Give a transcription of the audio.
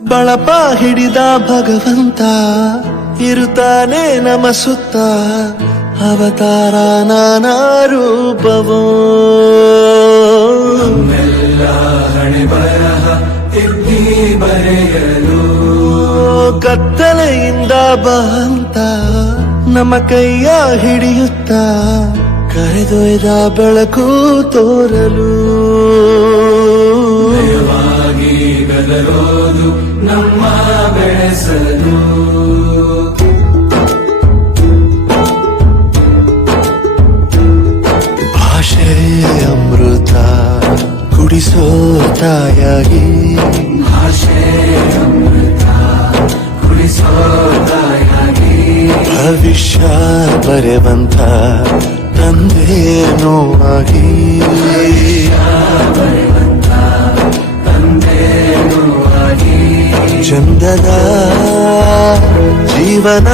ಬಳಪ ಹಿಡಿದ ಭಗವಂತ ಇರುತ್ತಾನೆ ನಮ ಸುತ್ತ ಅವತಾರ ನಾನಾ ರೂಪವೋ ನಮ್ಮೆಲ್ಲ ಹಣೆ ಬರಹ ತಿದ್ದಿ ಬರೆಯಲು ಕತ್ತಲೆಯಿಂದ ಬಂತ ನಮ್ಮ ಕೈಯ ಹಿಡಿಯುತ್ತ ಕರೆದೊಯ್ದ ಬೆಳಕು ತೋರಲು ದಯವಾಗಿ ಗದರೋದು ನಮ್ಮ ಬೆಳೆಸಲು ಭಾಷೆ ಅಮೃತ ಕುಡಿಸೋ ತಾಯಾಗಿ ಭಾಷೆ ಅಮೃತ ಕುಡಿಸೋ ತಾಯಾಗಿ ಭವಿಷ್ಯ ಬರೆವಂತ ತಂದೇನೋ ಆಗಿ ತಂದೇನೂ ಆಗಿ ಚಂದದ ಜೀವನ